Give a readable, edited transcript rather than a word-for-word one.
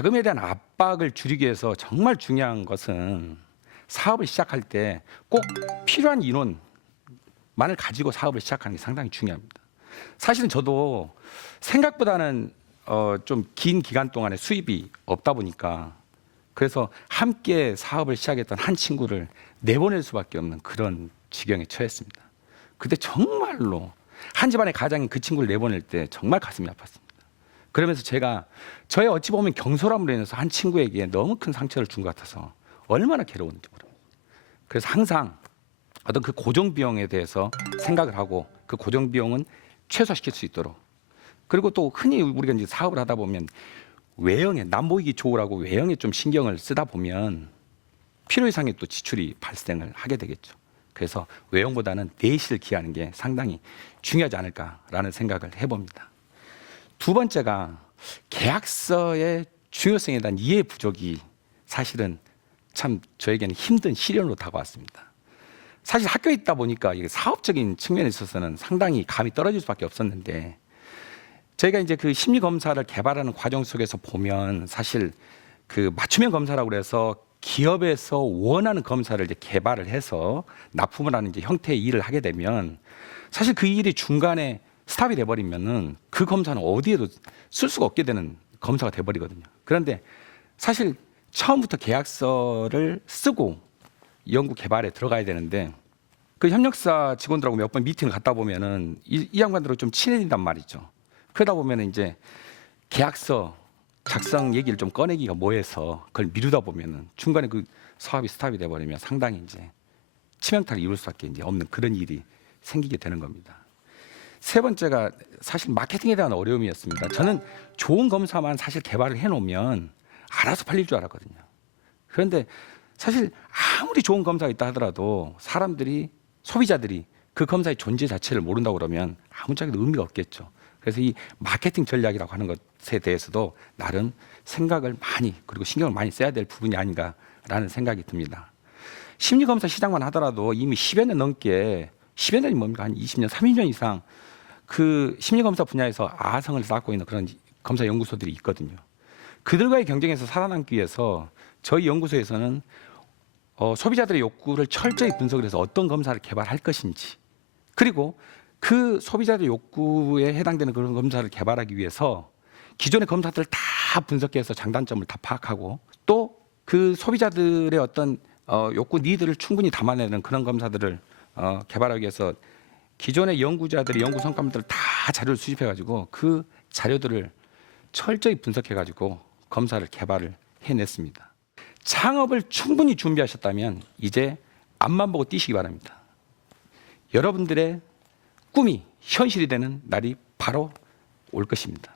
자금에 대한 압박을 줄이기 위해서 정말 중요한 것은 사업을 시작할 때 꼭 필요한 인원만을 가지고 사업을 시작하는 게 상당히 중요합니다. 사실은 저도 생각보다는 좀 긴 기간 동안에 수입이 없다 보니까 그래서 함께 사업을 시작했던 한 친구를 내보낼 수밖에 없는 그런 지경에 처했습니다. 그때 정말로 한 집안의 가장인 그 친구를 내보낼 때 정말 가슴이 아팠습니다. 그러면서 제가 저의 어찌 보면 경솔함으로 인해서 한 친구에게 너무 큰 상처를 준 것 같아서 얼마나 괴로웠는지 모릅니다. 그래서 항상 어떤 그 고정 비용에 대해서 생각을 하고 그 고정 비용은 최소화시킬 수 있도록, 그리고 또 흔히 우리가 이제 사업을 하다 보면 외형에 남 보이기 좋으라고 외형에 좀 신경을 쓰다 보면 필요 이상의 또 지출이 발생을 하게 되겠죠. 그래서 외형보다는 내실을 기하는 게 상당히 중요하지 않을까라는 생각을 해봅니다. 두 번째가 계약서의 중요성에 대한 이해 부족이 사실은 참 저에게는 힘든 시련으로 다가왔습니다. 사실 학교에 있다 보니까 사업적인 측면에 있어서는 상당히 감이 떨어질 수밖에 없었는데, 저희가 이제 그 심리 검사를 개발하는 과정 속에서 보면 사실 그 맞춤형 검사라고 그래서 기업에서 원하는 검사를 이제 개발을 해서 납품을 하는 이제 형태의 일을 하게 되면 사실 그 일이 중간에 스탑이 돼버리면은 그 검사는 어디에도 쓸 수가 없게 되는 검사가 돼버리거든요. 그런데 사실 처음부터 계약서를 쓰고 연구 개발에 들어가야 되는데, 그 협력사 직원들하고 몇 번 미팅을 갔다 보면은 이 양반들하고 좀 친해진단 말이죠. 그러다 보면은 이제 계약서 작성 얘기를 좀 꺼내기가 뭐해서 그걸 미루다 보면은 중간에 그 사업이 스탑이 돼버리면 상당히 이제 치명타를 입을 수밖에 이제 없는 그런 일이 생기게 되는 겁니다. 세 번째가 사실 마케팅에 대한 어려움이었습니다. 저는 좋은 검사만 사실 개발을 해놓으면 알아서 팔릴 줄 알았거든요. 그런데 사실 아무리 좋은 검사가 있다 하더라도 사람들이, 소비자들이 그 검사의 존재 자체를 모른다고 그러면 아무짝에도 의미가 없겠죠. 그래서 이 마케팅 전략이라고 하는 것에 대해서도 나름 생각을 많이, 그리고 신경을 많이 써야 될 부분이 아닌가라는 생각이 듭니다. 심리검사 시장만 하더라도 이미 10여 년 넘게, 10여 년이 뭡니까? 한 20년, 30년 이상 그 심리검사 분야에서 아성을 쌓고 있는 그런 검사 연구소들이 있거든요. 그들과의 경쟁에서 살아남기 위해서 저희 연구소에서는 소비자들의 욕구를 철저히 분석을 해서 어떤 검사를 개발할 것인지, 그리고 그 소비자들의 욕구에 해당되는 그런 검사를 개발하기 위해서 기존의 검사들을 다 분석해서 장단점을 다 파악하고, 또 그 소비자들의 어떤 욕구 니드를 충분히 담아내는 그런 검사들을 개발하기 위해서 기존의 연구자들의 연구 성과물들을 다 자료를 수집해가지고 그 자료들을 철저히 분석해가지고 검사를 개발을 해냈습니다. 창업을 충분히 준비하셨다면 이제 앞만 보고 뛰시기 바랍니다. 여러분들의 꿈이 현실이 되는 날이 바로 올 것입니다.